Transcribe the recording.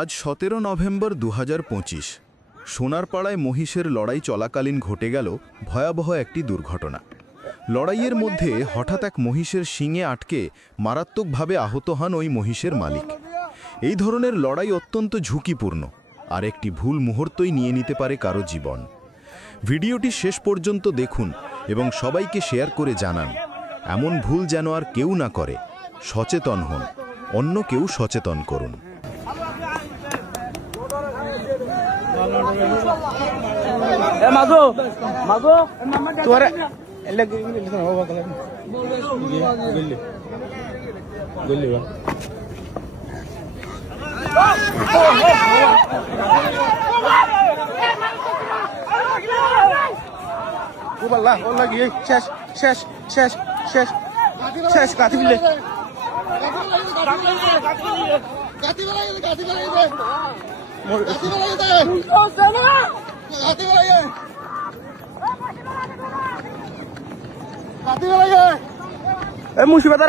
আজ 17 নভেম্বর 2025 সোনারপাড়ায় মহিষের লড়াই চলাকালীন ঘটে গেল ভয়াবহ একটি দুর্ঘটনা। লড়াইয়ের মধ্যে হঠাৎ এক মহিষের শিঙে আটকে মারাত্মকভাবে আহত হন ওই মহিষের মালিক। এই ধরনের লড়াই অত্যন্ত ঝুঁকিপূর্ণ, আর একটি ভুল মুহূর্তই নিয়ে নিতে পারে কারো জীবন। ভিডিওটি শেষ পর্যন্ত দেখুন এবং সবাইকে শেয়ার করে জানান, এমন ভুল যেন আর কেউ না করে। সচেতন হন, অন্য কেউ সচেতন করুন। মুসিবত